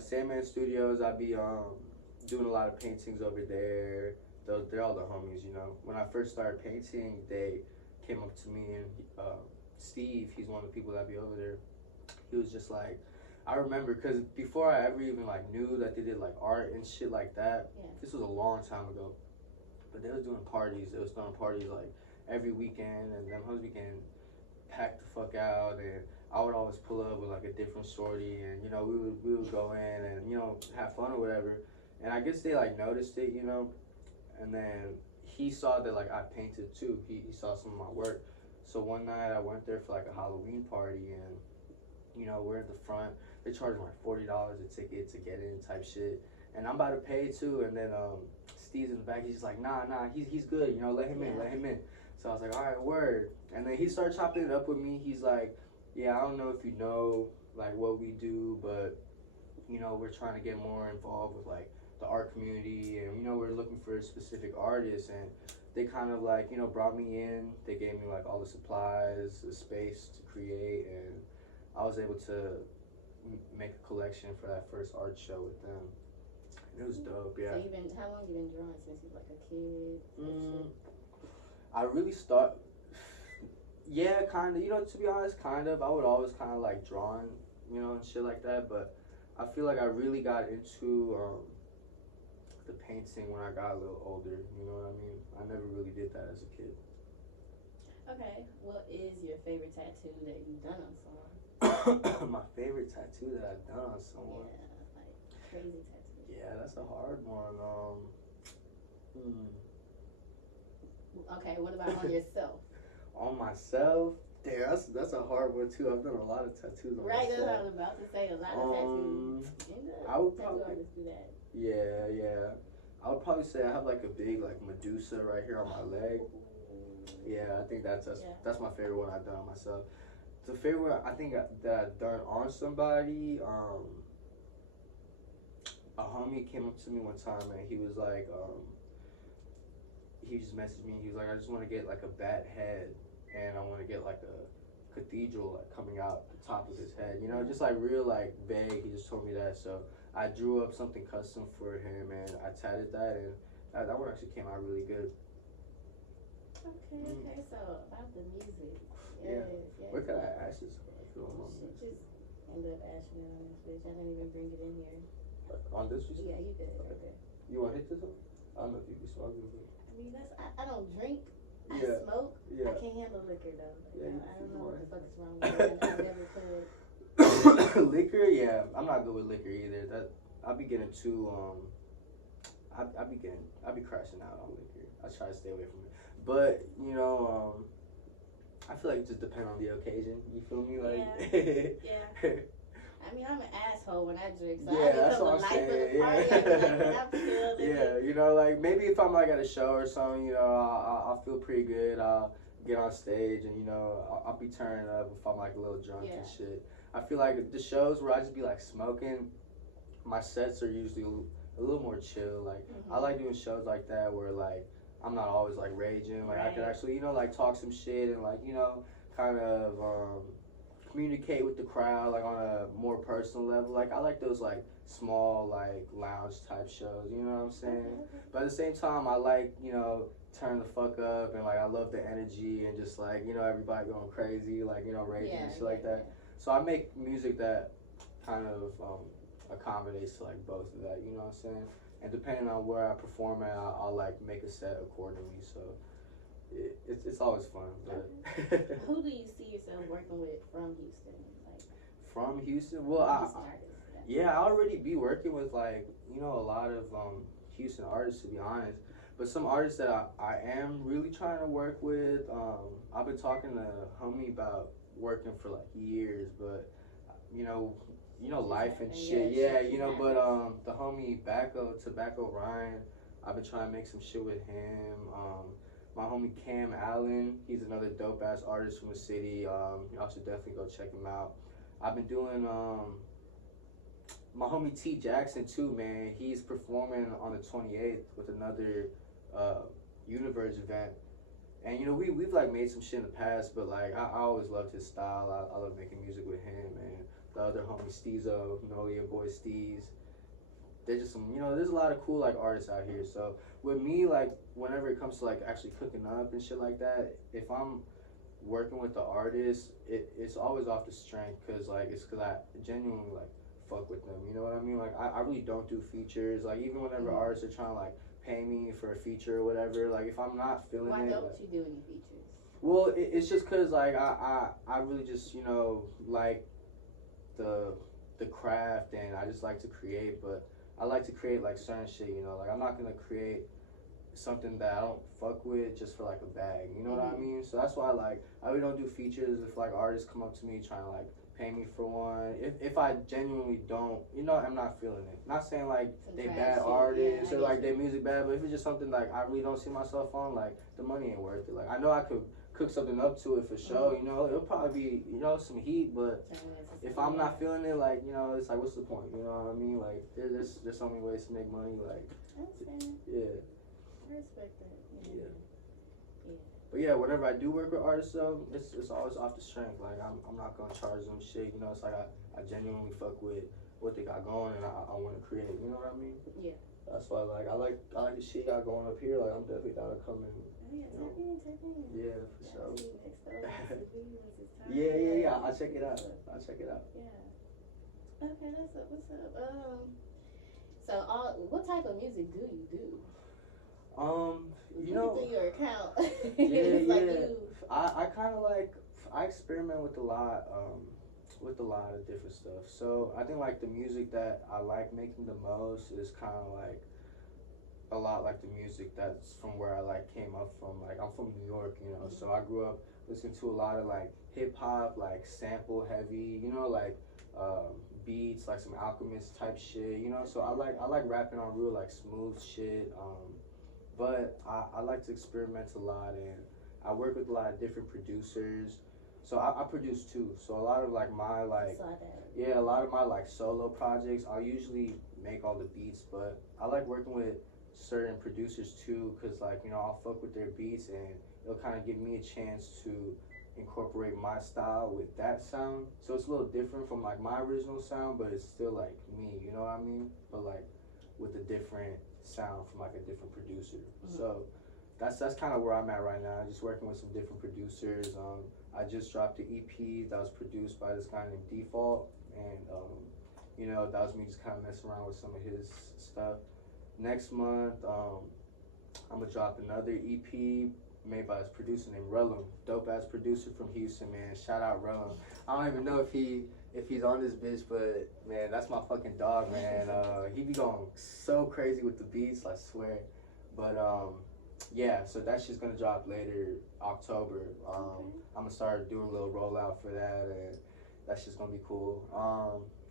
Sandman Studios. I be doing a lot of paintings over there. They're all the homies, you know. When I first started painting, they came up to me and Steve, he's one of the people that be over there. He was just like, I remember because before I ever even like knew that they did like art and shit like that. Yeah. This was a long time ago, but they was doing parties. They was throwing parties like every weekend, and them hoes weekend packed the fuck out, and I would always pull up with like a different shorty, and you know we would go in and you know have fun or whatever. And I guess they like noticed it, you know, and then he saw that like I painted too. He saw some of my work. So one night I went there for like a Halloween party, and you know we're at the front. They charge like $40 a ticket to get in type shit, and I'm about to pay too. And then Steve's in the back. He's just like, nah, he's good. You know, let him in, let him in. So I was like, all right, word. And then he started chopping it up with me. He's like, yeah, I don't know if you know like what we do, but you know we're trying to get more involved with like the art community, and you know we're looking for specific artists. And they kind of like you know brought me in. They gave me like all the supplies, the space to create, and I was able to make a collection for that first art show with them. It was dope, yeah. So how long you been drawing since you were like a kid? I really start, yeah, kind of. You know, to be honest, kind of. I would always kind of like drawing, you know, and shit like that. But I feel like I really got into the painting when I got a little older. You know what I mean? I never really did that as a kid. Okay, what is your favorite tattoo that you've done on someone? My favorite tattoo that I've done on someone. Yeah, like crazy tattoo. Yeah, that's a hard one. Okay, what about on yourself? On myself, damn, that's a hard one too. I've done a lot of tattoos on Right, that's myself. what I was about to say. A lot of tattoos. I would Tattoo probably, artists do that. yeah. I would probably say I have like a big like Medusa right here on my leg. Yeah, I think that's my favorite one I've done on myself. The favorite one I think that I've done on somebody, a homie came up to me one time and he was like, he just messaged me. He was like, I just want to get like a bat head, and I want to get like a cathedral like coming out the top of his head. You know, just like real like vague. He just told me that, so I drew up something custom for him and I tatted that, and that one actually came out really good. Okay, so about the music. Yeah. Yes. Where could I ask this? She just ended up ashing it on this bitch. I didn't even bring it in here. On this? Yeah, you did. Okay. You want to hit this one? I don't know if you can smoke it. I mean, I don't drink. I smoke. Yeah. I can't handle liquor though. Yeah, I don't know what the fuck is wrong with me. I never could. Liquor, yeah, I'm not good with liquor either. I'll be getting too I be crashing out on liquor. I try to stay away from it, but you know, I feel like it just depends on the occasion. You feel me? Like, yeah. I mean, I'm an asshole when I drink, so yeah, I that's become what the I'm life saying. of the party. Yeah. I'm like, I'm still Yeah, you know, like maybe if I'm like at a show or something, you know, I'll feel pretty good. I'll get on stage and you know, I'll be turning up if I'm like a little drunk and shit. I feel like the shows where I just be like smoking, my sets are usually a little more chill. Like I like doing shows like that where like I'm not always like raging. Like I can actually, you know, like talk some shit and like, you know, kind of communicate with the crowd like on a more personal level. Like I like those like small like lounge type shows, you know what I'm saying? But at the same time I like, you know, turn the fuck up, and like I love the energy and just like, you know, everybody going crazy, like, you know, raging and shit like that. So I make music that kind of accommodates to like both of that, you know what I'm saying? And depending on where I perform at, I'll like make a set accordingly. So it's always fun. But who do you see yourself working with from Houston? Like from Houston? Well, I already be working with like, you know, a lot of Houston artists, to be honest. But some artists that I am really trying to work with, I've been talking to homie about working for like years, but you know, life and shit. Yeah, you know, but the homie Tobacco Ryan, I've been trying to make some shit with him. My homie Cam Allen, he's another dope ass artist from the city. Y'all should definitely go check him out. I've been doing my homie T Jackson too, man. He's performing on the 28th with another Univerge event. And you know, we've like made some shit in the past, but like I always loved his style. I love making music with him, and the other homie Steezo, you know, your boy Steez. There's just some, you know, there's a lot of cool like artists out here. So with me, like whenever it comes to like actually cooking up and shit like that, if I'm working with the artist, it's always off the strength, cause like it's cause I genuinely like fuck with them. You know what I mean? Like I really don't do features. Like even whenever artists are trying to like pay me for a feature or whatever, like if I'm not feeling Why it. don't Like, you do any features? well, it's just cause like I really just, you know, like the craft, and I just like to create, but I like to create like certain shit, you know, like I'm not gonna create something that I don't fuck with just for like a bag, you know what I mean? So that's why like I really don't do features if like artists come up to me trying to like pay me for one. If I genuinely don't, you know, I'm not feeling it. Not saying like Some they trash bad shit, artists yeah, or like their music bad, but if it's just something like I really don't see myself on, like the money ain't worth it. Like I know I could cook something up to it for sure, you know, it'll probably be, you know, some heat, but if I'm not feeling it, like, you know, it's like, what's the point? You know what I mean? Like, there's so many ways to make money. Like, I understand. yeah. I respect that. Yeah. But yeah, whenever I do work with artists, though, it's always off the strength. Like, I'm not gonna charge them shit. You know, it's like I genuinely fuck with what they got going, and I want to create. You know what I mean? Yeah. That's why, like, I like the shit y'all going up here. Like, I'm definitely down to come in. Tap in. Yeah, for sure. Yeah, Yeah. I'll check it out. Yeah. Okay, that's up. What's up? So, what type of music do you do? You know, through your account. Yeah. Like you. I kind of like, I experiment with a lot of different stuff. So I think like the music that I like making the most is kind of like a lot like the music that's from where I like came up from. Like I'm from New York, you know, so I grew up listening to a lot of like hip hop, like sample heavy, you know, like beats, like some Alchemist type shit, you know. So I like rapping on real like smooth shit. But I like to experiment a lot, and I work with a lot of different producers. So I produce too. So a lot of like my like a lot of my like solo projects, I'll usually make all the beats, but I like working with certain producers too, cause like, you know, I'll fuck with their beats, and it'll kind of give me a chance to incorporate my style with that sound. So it's a little different from like my original sound, but it's still like me, you know what I mean? But like with a different sound from like a different producer. So that's kind of where I'm at right now. Just working with some different producers. I just dropped an EP that was produced by this guy named Default, and you know, that was me just kind of messing around with some of his stuff. Next month, I'm gonna drop another EP made by this producer named Relum, dope ass producer from Houston, man. Shout out Relum. I don't even know if he's on this bitch, but man, that's my fucking dog, man. He be going so crazy with the beats, I swear. But yeah, so that shit's gonna drop later October. I'm gonna start doing a little rollout for that, and that's just gonna be cool.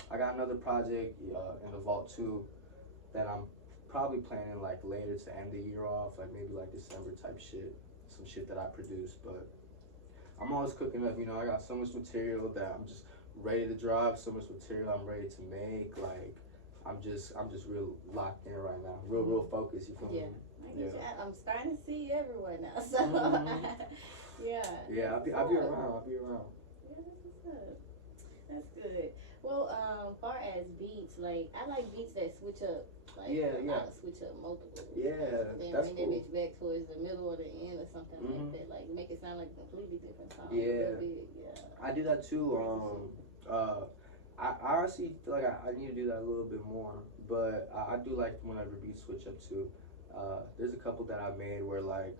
I got another project in the vault too that I'm probably planning like later to end the year off, like maybe like December type shit, some shit that I produce. But I'm always cooking up, you know. I got so much material that I'm just ready to drop, so much material I'm ready to make. Like I'm just real locked in right now, real focused. You feel me? Yeah. I'm starting to see you everywhere now. So yeah, I'll be around. Yeah, that's what's up. That's good. Well, far as beats, like I like beats that switch up. Like I'll switch up multiple. Yeah, then that's bring cool. that bitch back towards the middle or the end or something like that. Like make it sound like a completely different song. Yeah. Yeah. I do that too. I honestly feel like I need to do that a little bit more, but I do like whenever beats switch up too. There's a couple that I made where like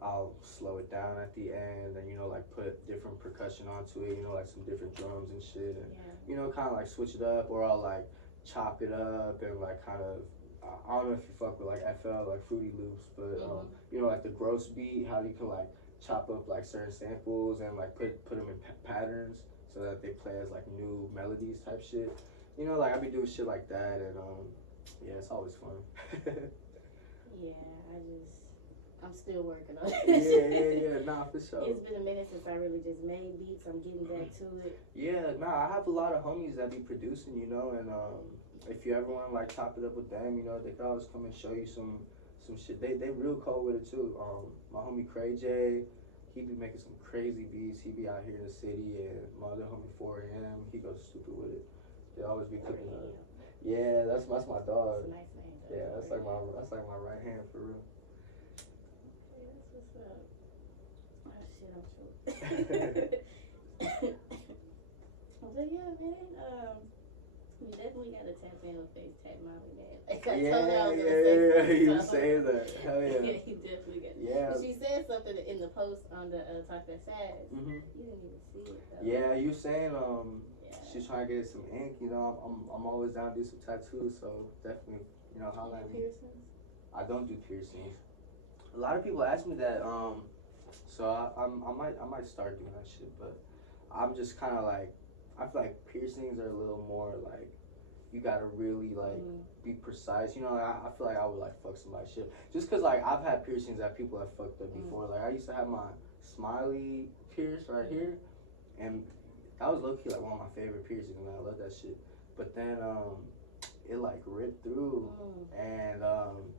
I'll slow it down at the end, and you know, like put different percussion onto it, you know, like some different drums and shit, and you know, kind of like switch it up, or I'll like chop it up and like kind of, I don't know if you fuck with like FL, like Fruity Loops, but you know, like the gross beat, how you can like chop up like certain samples and like put them in patterns so that they play as like new melodies type shit. You know, like I be doing shit like that, and yeah, it's always fun. Yeah, I'm still working on it. Yeah, nah, for sure. It's been a minute since I really just made beats. I'm getting back to it. Yeah, nah, I have a lot of homies that be producing, you know, and if you ever want to like chop it up with them, you know, they could always come and show you some shit. They real cold with it too. My homie Cray J, he be making some crazy beats. He be out here in the city, and my other homie 4am, he goes stupid with it. They always be cooking up. Yeah, that's my dog. That's a nice name. Yeah, that's like my right hand for real. Okay, that's what's up. Oh shit, I'm choked. But yeah, man, you definitely gotta tap in with Face Tap Molly, man. Like I told you I was gonna say something. You saying that? Hell yeah. Yeah, you definitely got. Yeah. But she said something in the post on the Talk That Sass. Mhm. You didn't even see it though. Yeah, you saying Yeah. she's trying to get some ink. You know, I'm always down to do some tattoos, so definitely, you know, holla at me. Piercings? I don't do piercings. A lot of people ask me that, so I might start doing that shit, but I'm just kind of like, I feel like piercings are a little more like, you gotta really like be precise. You know, I feel like I would like fuck somebody's shit just cause like I've had piercings that people have fucked up before. Like I used to have my smiley pierce right here, and that was low key like one of my favorite piercings, man. I love that shit. But then it like ripped through, and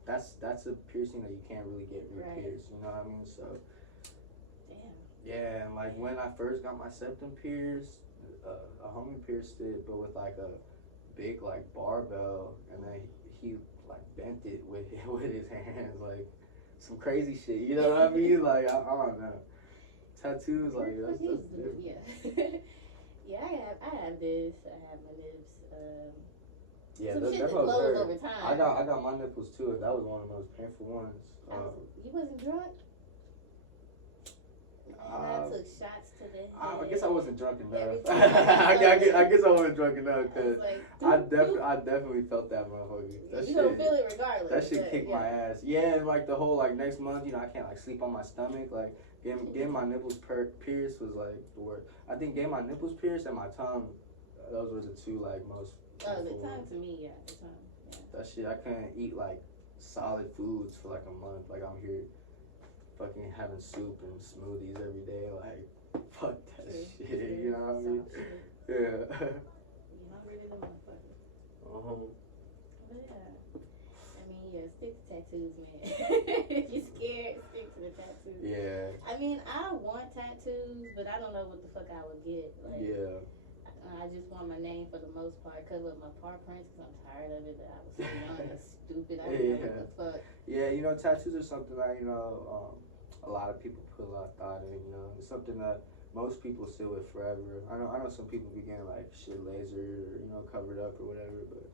that's a piercing that you can't really get re-pierced. You know what I mean? So yeah, and like when I first got my septum pierced, a homie pierced it, but with like a big like barbell, and then he like bent it with his hands, like some crazy shit. You know what I mean? Like I don't know. Tattoos, like that's different. Yeah. Yeah, I have this. I have my lips. Yeah, some that shit that was closed her. over time. I got my nipples too. That was one of the most painful ones. You wasn't drunk? I took shots to the head. I guess I wasn't drunk enough. I guess I wasn't drunk enough because I definitely felt that motherfucker. That you shit, don't feel it regardless. That shit kicked my ass. Yeah, and like the whole like next month, you know, I can't like sleep on my stomach. Like getting my nipples pierced was like the worst. I think getting my nipples pierced and my tongue, those were the two like most. Oh, the tongue to me, yeah, the tongue. Yeah. That shit, I couldn't eat like solid foods for like a month. Like I'm here fucking having soup and smoothies every day. Like fuck that shit. You know what I mean? Yeah. You hungry than a motherfucker. But yeah. I mean, yeah, stick to tattoos, man. If you're scared, stick to the tattoos. Yeah. I mean, I want tattoos, but I don't know what the fuck I would get. Like, yeah. I just want my name for the most part, cover up my paw prints because I'm tired of it. That I was so young and stupid. I didn't know what the fuck. Yeah, you know, tattoos are something that, you know, a lot of people put a lot of thought in, you know. It's something that most people sit with forever. I know some people be getting like shit lasered or, you know, covered up or whatever, but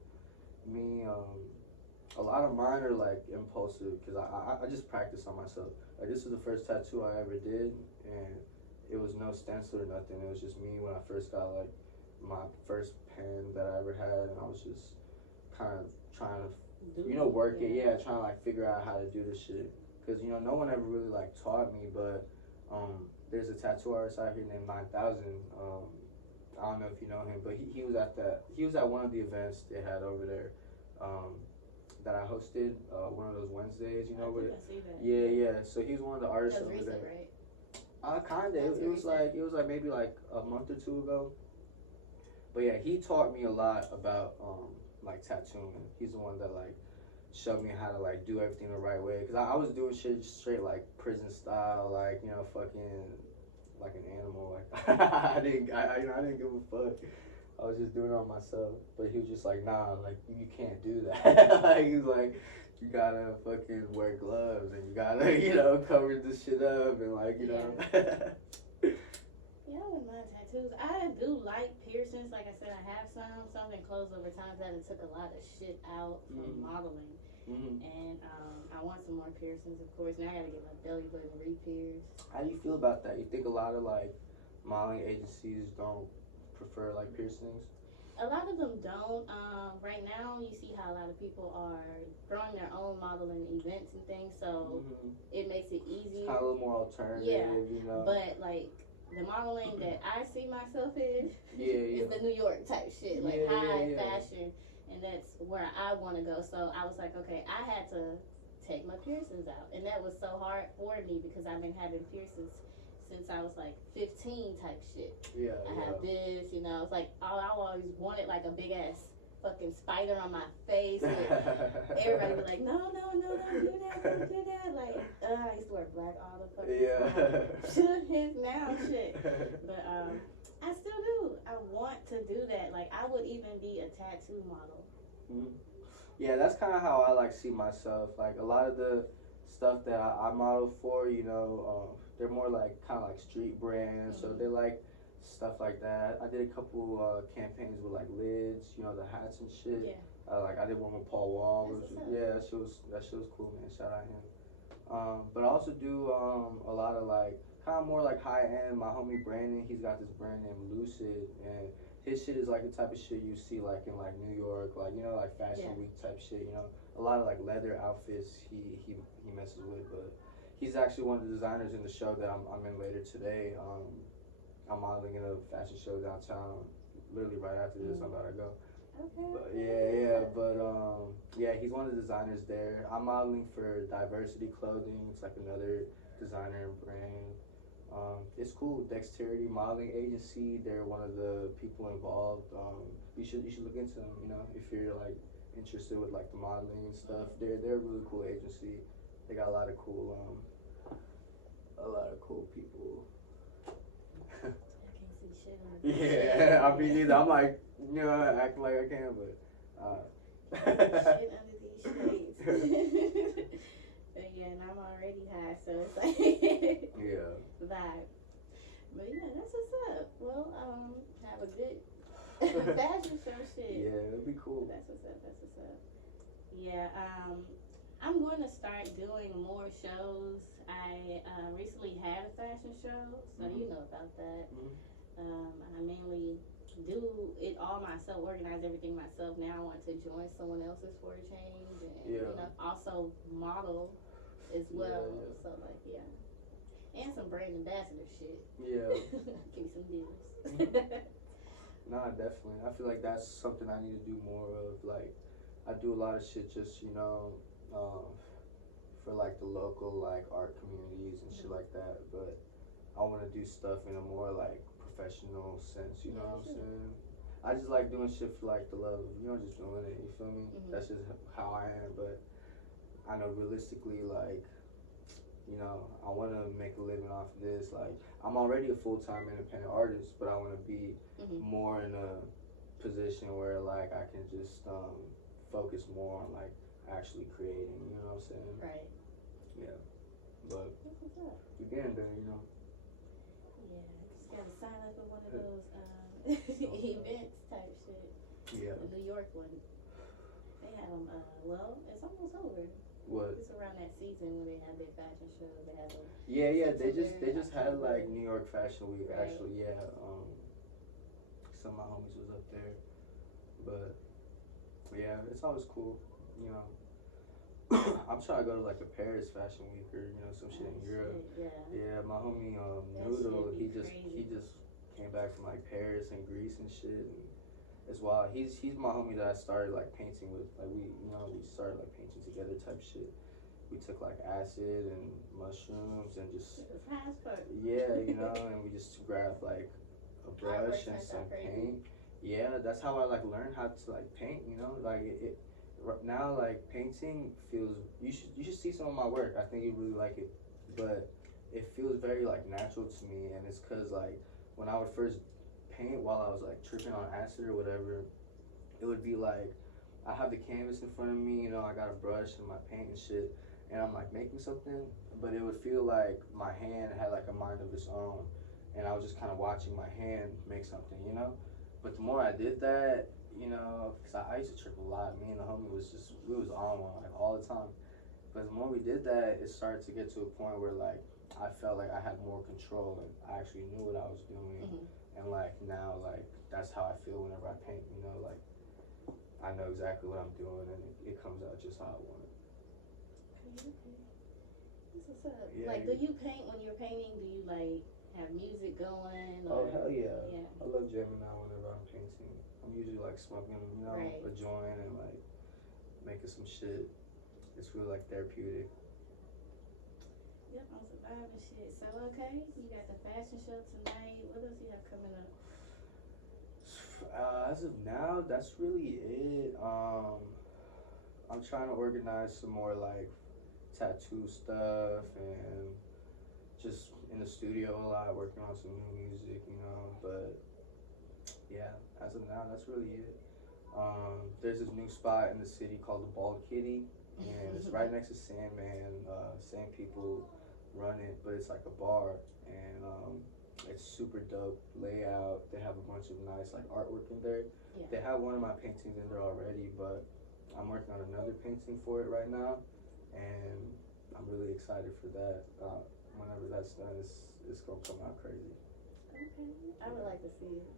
me, a lot of mine are like impulsive because I just practice on myself. Like this is the first tattoo I ever did, and it was no stencil or nothing. It was just me when I first got like my first pen that I ever had, and I was just kind of trying to, you know, work it. Yeah, trying to like figure out how to do this shit. Cause you know, no one ever really like taught me. But there's a tattoo artist out here named 9000. I don't know if you know him, but he was at one of the events they had over there. That I hosted, one of those Wednesdays, you know, with it. Yeah. So he's one of the artists over recent, there. Right? Kinda. It was like maybe like a month or two ago. But yeah, he taught me a lot about like tattooing. He's the one that like showed me how to like do everything the right way. Cause I was doing shit straight like prison style, like, you know, fucking like an animal. Like I didn't give a fuck. I was just doing it on myself. But he was just like, nah, like you can't do that. Like he was like, you gotta fucking wear gloves and you gotta, you know, cover this shit up and like, you know. Yeah, I wouldn't mind tattoos. I do like piercings. Like I said, I have some been closed over time that it took a lot of shit out from modeling. And I want some more piercings, of course. Now I gotta get my belly button re-pierced. How do you feel about that? You think a lot of like modeling agencies don't prefer like piercings? A lot of them don't. Right now, you see how a lot of people are throwing their own modeling events and things, so it makes it easier. It's kind of a little more alternative, you know. But like the modeling that I see myself in is the New York type shit, like high fashion, and that's where I want to go. So I was like, okay, I had to take my piercings out, and that was so hard for me because I've been having piercings since I was like 15 type shit. I have this, you know, it's like I always wanted like a big ass fucking spider on my face. And everybody be like, no, don't do that. Like, I used to wear black all the fucking time. His now shit. But I still do. I want to do that. Like, I would even be a tattoo model. Mm-hmm. Yeah, that's kind of how I like see myself. Like a lot of the stuff that I model for, you know, they're more like kind of like street brands, so they like stuff like that. I did a couple campaigns with like lids, you know, the hats and shit. Yeah. Like I did one with Paul Wall. That shit was cool, man. Shout out him. But I also do a lot of like kind of more like high end. My homie Brandon, he's got this brand named Lucid, and his shit is like the type of shit you see like in like New York, like, you know, like Fashion Week type shit, you know. A lot of like leather outfits he messes with, but he's actually one of the designers in the show that I'm in later today. I'm modeling in a fashion show downtown, literally right after this. I'm about to go. Okay. But he's one of the designers there. I'm modeling for Diversity Clothing. It's like another designer and brand. It's cool. Dexterity Modeling Agency. They're one of the people involved. You should look into them. You know, if you're like interested with like the modeling and stuff. They're a really cool agency. They got a lot of cool people. I can't see shit on the Yeah, I mean, neither. I'm like, you know, acting like I can, but shit under these shades. But yeah, and I'm already high, so it's like yeah. Vibe. But yeah, that's what's up. Well, have a good fashion show shit. Yeah, it'd be cool. That's what's up. Yeah, I'm going to start doing more shows. I recently had a fashion show, so you know about that. I mainly do it all myself, organize everything myself. Now I want to join someone else's for a change, and you know, also model as well. So like, and some brand ambassador shit. Yeah. Give me some deals. Nah, definitely. I feel like that's something I need to do more of. Like, I do a lot of shit just, you know, for like the local like art communities and shit like that. But I want to do stuff in a more like professional sense. You know what I'm saying? I just like doing shit for like the love of, you know, just doing it. You feel me? That's just how I am. But I know realistically, like, you know, I want to make a living off of this. Like, I'm already a full-time independent artist, but I want to be more in a position where, like, I can just focus more on, like, actually creating, you know what I'm saying? Right. Yeah. But we're getting there, you know? Yeah, just got to sign up for one of those events type shit. Yeah. The New York one. They have them, well, it's almost over. What? It's around that season when they have their fashion shows. They have them. Yeah. They just had like New York Fashion Week actually. Yeah. Some of my homies was up there, but yeah, it's always cool. You know, I'm trying to go to like a Paris Fashion Week or, you know, some shit in Europe. Yeah. My homie Noodle, he just came back from like Paris and Greece and shit. And as well, he's my homie that I started like painting with. Like we started like painting together type shit. We took like acid and mushrooms and just you know, and we just grabbed like a brush and some paint. Yeah, that's how I like learned how to like paint. You know, like it now like painting feels. You should see some of my work. I think you really like it, but it feels very like natural to me, and it's cause like when I would first paint while I was like tripping on acid or whatever, it would be like I have the canvas in front of me, you know, I got a brush and my paint and shit, and I'm like making something, but it would feel like my hand had like a mind of its own, and I was just kind of watching my hand make something, you know. But the more I did that, you know, because I used to trip a lot. Me and the homie we was on one like all the time. But the more we did that, it started to get to a point where like I felt like I had more control and I actually knew what I was doing. And like now, like that's how I feel whenever I paint. You know, like I know exactly what I'm doing, and it comes out just how I want it. Okay. This is up. Yeah, like, do you paint when you're painting? Do you like have music going? Or? Oh hell yeah! I love jamming out whenever I'm painting. I'm usually like smoking, you know, a joint and like making some shit. It's really like therapeutic. Yep, on some vibe and shit. So okay, you got the fashion show tonight. What else you have coming up? As of now, that's really it. I'm trying to organize some more like tattoo stuff and just in the studio a lot, working on some new music, you know. But yeah, as of now, that's really it. There's this new spot in the city called the Bald Kitty, and it's right next to Sandman. Same people run it, but it's like a bar, and it's super dope layout. They have a bunch of nice like artwork in there. Yeah. They have one of my paintings in there already, but I'm working on another painting for it right now, and I'm really excited for that. Whenever that's done, it's gonna come out crazy. Okay, I would like to see it.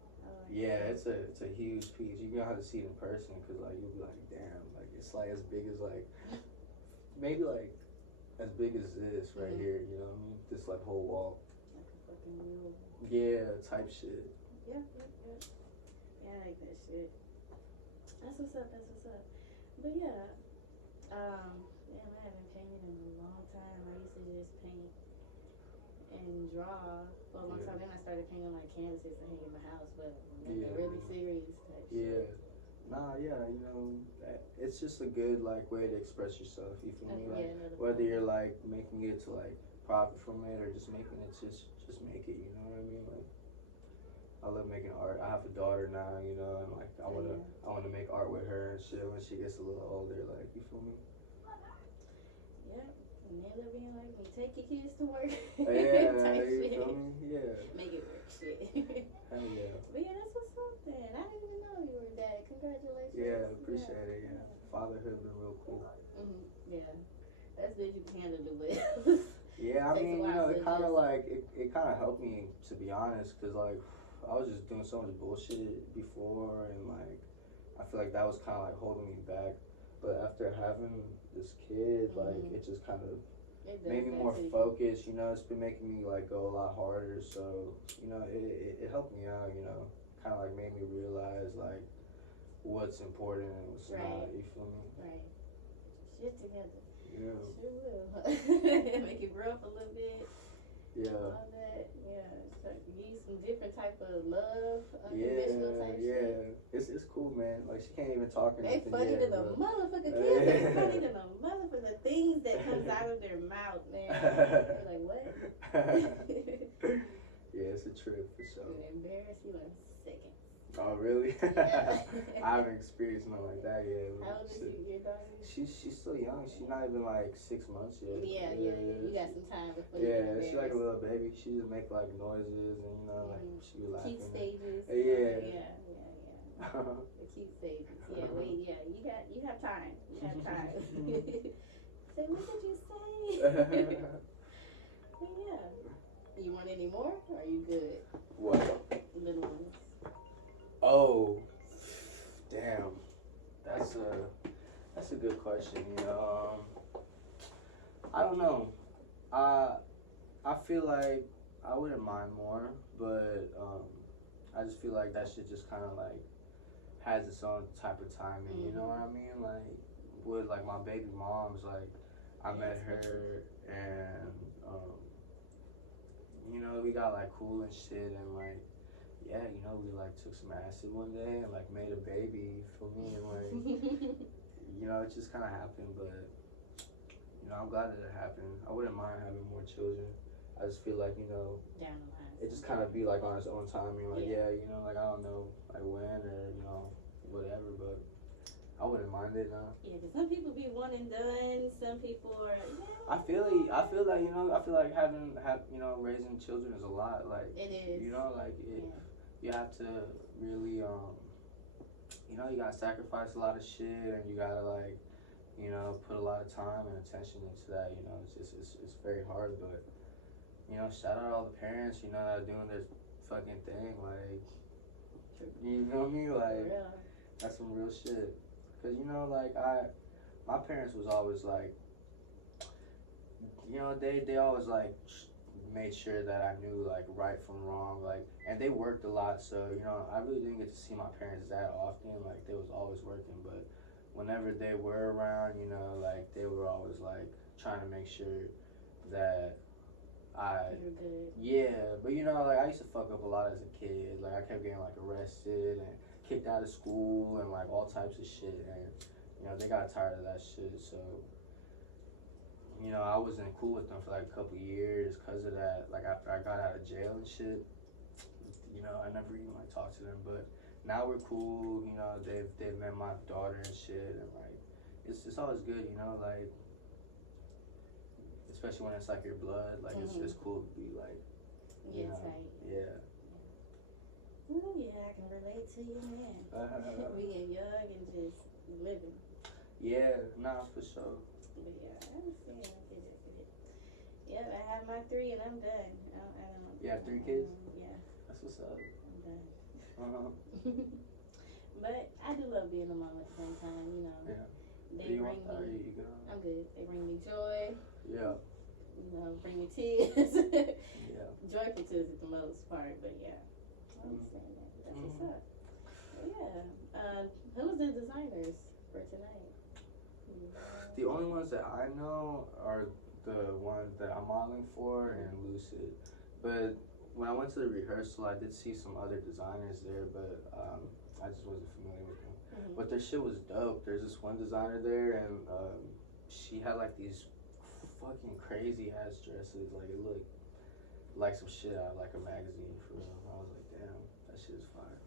Yeah, it's a huge piece. You're gonna have to see it in person, cause like you'll be like, damn, like it's like as big as like maybe like as big as this right here. You know what I mean? This like whole wall. Like a fucking wheel. Yeah, type shit. Yeah. Yeah, I like that shit. That's what's up. But yeah, damn, I haven't painted in a long time. I used to just paint and draw for a long time. Then I started painting like canvases to hang in my house, but really serious type shit. Yeah, you know, it's just a good like way to express yourself. You feel me? Like Yeah, whether you're like making it to like profit from it or just making it just make it. You know what I mean? Like I love making art. I have a daughter now, you know, and like I wanna make art with her and shit when she gets a little older. Like you feel me? Yeah. And then they're being like, take your kids to work. Yeah, type you shit. feel me? Yeah. Make it work, shit. Hell yeah. But yeah, that's what's up then. I didn't even know you were a dad. Congratulations. Yeah, appreciate it. Yeah, fatherhood been real cool. Yeah, that's good you can handle it, but yeah, I mean, you know, it kind of like it kind of helped me, to be honest, cause like I was just doing so much bullshit before, and like I feel like that was kind of like holding me back. But after having this kid, like it just kind of made me more focused. You know, it's been making me like go a lot harder. So you know, it helped me out. You know, kind of like made me realize like what's important and what's not. You feel me? Right. Shit together. Yeah. Sure will. Make you grow up a little bit. Yeah. All that. Yeah. So use some different type of love. Unconditional type shit. It's cool, man. Like she can't even talk or they nothing funny yet, to the motherfucker. Kids are funny to the motherfucker. The things that comes out of their mouth, man. You're like, what? Yeah, it's a trip for sure. It embarrass you in seconds. Oh really? Yeah. I haven't experienced nothing like that yet. How old is your daughter? She's still young. She's not even like 6 months yet. Yeah. You got some time before. Yeah, she's like a little baby. She just make like noises and you know like she be laughing. Cute stages. Yeah. The cute stages. Yeah. Wait. Yeah. You have time. You have time. Say, what did you say? But yeah. You want any more? Or are you good? What? Little ones. Oh, damn. That's a good question. You know, I don't know. I feel like I wouldn't mind more, but I just feel like that shit just kind of like has its own type of timing. You know what I mean? Like with like my baby mom's, like I met her and you know we got like cool and shit and like. Yeah, you know, we like took some acid one day and like made a baby for me and like, you know, it just kind of happened, but you know, I'm glad that it happened. I wouldn't mind having more children. I just feel like, you know, it just kind of be like on its own timing, like, you know, like I don't know, like when or, you know, whatever, but I wouldn't mind it now. Yeah, because some people be one and done, some people are, I feel like, you know, I feel like you know, raising children is a lot, like, it is. You know, like, you have to really, you know, you gotta sacrifice a lot of shit, and you gotta like, you know, put a lot of time and attention into that. You know, it's very hard, but you know, shout out all the parents, you know, that are doing their fucking thing. Like, you feel me? Like, that's some real shit. Cause you know, like my parents was always like, you know, they always like made sure that I knew like right from wrong, like, and they worked a lot, so you know I really didn't get to see my parents that often. Like they was always working, but whenever they were around, you know, like they were always like trying to make sure that you're good. Yeah, but you know, like I used to fuck up a lot as a kid. Like I kept getting like arrested and kicked out of school and like all types of shit, and you know they got tired of that shit. So you know I wasn't cool with them for like a couple years because of that. Like after I got out of jail and shit, you know I never even like talked to them. But now we're cool. You know they've met my daughter and shit, and like it's always good. You know like especially when it's like your blood. Like it's cool to be like you know, tight. Yeah. Oh yeah, I can relate to you, man. Being young and just living. Yeah, nah, for sure. But yeah, I understand. I get it. Yep, I have my 3 and I'm done. I don't. You have 3 kids? Yeah. That's what's up. I'm done. Uh-huh. But I do love being a mom at the same time, you know. Yeah. They bring me. You good? I'm good. They bring me joy. Yeah. You know, bring me tears. Yeah. Joyful tears at the most part, but yeah. I understand that. That's what's up. Yeah. Who's the designers for tonight? The only ones that I know are the ones that I'm modeling for and Lucid. But when I went to the rehearsal, I did see some other designers there, but I just wasn't familiar with them. Mm-hmm. But their shit was dope. There's this one designer there, and she had like these fucking crazy ass dresses. Like it looked like some shit out of like a magazine for real. I was like, damn, that shit is fire.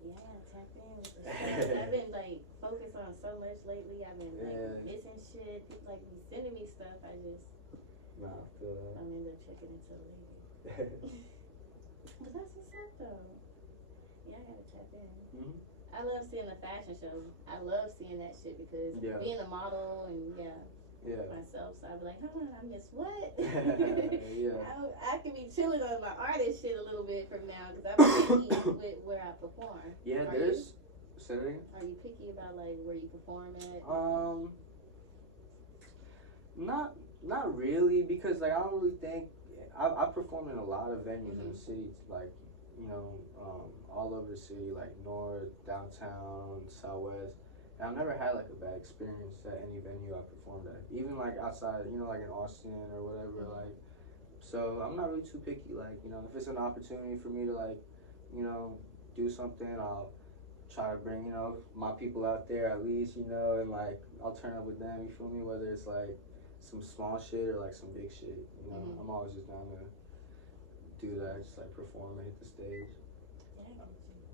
Yeah, tap in with the shit. I've been like focused on so much lately. I've been like missing shit. People like be sending me stuff. I just nah, I feel that. I'm end up checking into it later. But that's what's up though. Yeah, I gotta tap in. Mm-hmm. I love seeing the fashion show. I love seeing that shit because being a model and myself, so I'd be like, hold on, I missed what? I can be chilling on my artist shit a little bit from now because I'm picky with where I perform. Yeah, Are there's. You? Say that again? Are you picky about like where you perform at? Not really, because like I don't really think I performed in a lot of venues in the city, like you know, all over the city, like north, downtown, southwest. And I've never had like a bad experience at any venue I performed at, even like outside, you know, like in Austin or whatever. Like, so I'm not really too picky. Like, you know, if it's an opportunity for me to like, you know, do something, I'll try to bring, you know, my people out there at least, you know, and like I'll turn up with them. You feel me? Whether it's like some small shit or like some big shit, you know, I'm always just down to do that, just like perform and hit the stage.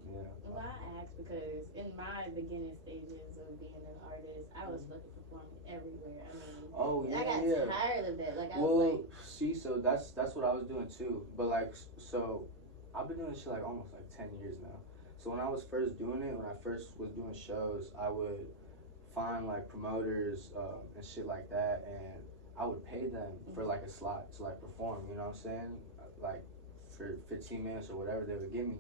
Yeah. Well, I asked because in my beginning stages of being an artist, I was fucking performing everywhere. I mean, I got tired of that. Like, I was like, see, so that's what I was doing too. But like, so I've been doing this shit like almost like 10 years now. So when I was first doing it, when I first was doing shows, I would find like promoters and shit like that, and I would pay them for like a slot to like perform. You know what I'm saying? Like for 15 minutes or whatever they would give me.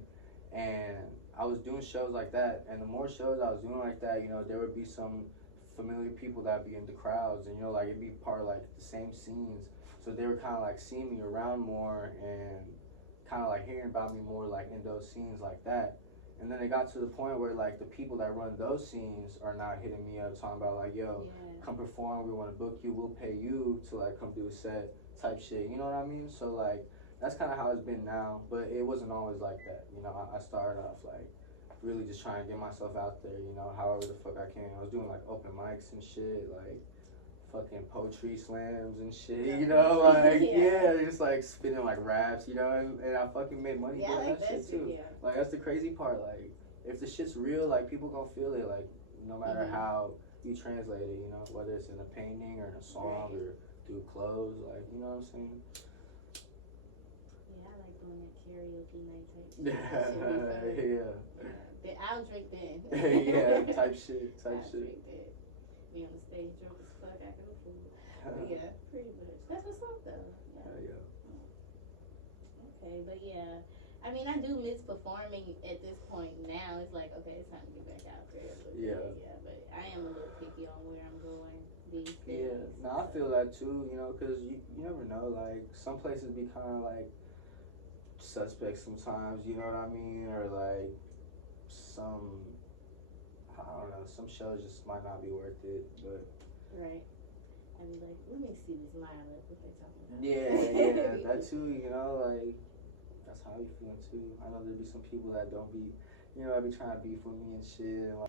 And I was doing shows like that, and the more shows I was doing like that, you know, there would be some familiar people that would be in the crowds, and you know, like it'd be part of like the same scenes, so they were kind of like seeing me around more and kind of like hearing about me more like in those scenes like that. And then it got to the point where like the people that run those scenes are not hitting me up talking about like, yo, come perform, we want to book you, we'll pay you to like come do a set type shit, you know what I mean? So like that's kind of how it's been now, but it wasn't always like that. You know, I started off like really just trying to get myself out there, you know, however the fuck I can. I was doing like open mics and shit, like fucking poetry slams and shit, you know, like just like spitting like raps, you know, and I fucking made money doing that shit too. Like that's the crazy part. Like if the shit's real, like people gonna feel it, like no matter how you translate it, you know, whether it's in a painting or in a song or through clothes, like, you know what I'm saying? Karaoke night type shit. I'll drink then. Type shit. Drink then. Be on the stage drunk as fuck acting a fool. Yeah, pretty much. That's what's up though. Yeah. Okay, but yeah. I mean, I do miss performing at this point now. It's like, okay, it's time to get back out there. Yeah, but I am a little picky on where I'm going these days. Yeah, no, I feel that too, you know, because you never know. Like, some places be kind of like suspect sometimes, you know what I mean? Or like some, I don't know, some shows just might not be worth it, but. Right. I'd be like, let me see this lineup, what they talking about. Yeah, that too, you know, like, that's how you feeling too. I know there'd be some people that don't be you know, I be trying to beef with me and shit. And, like,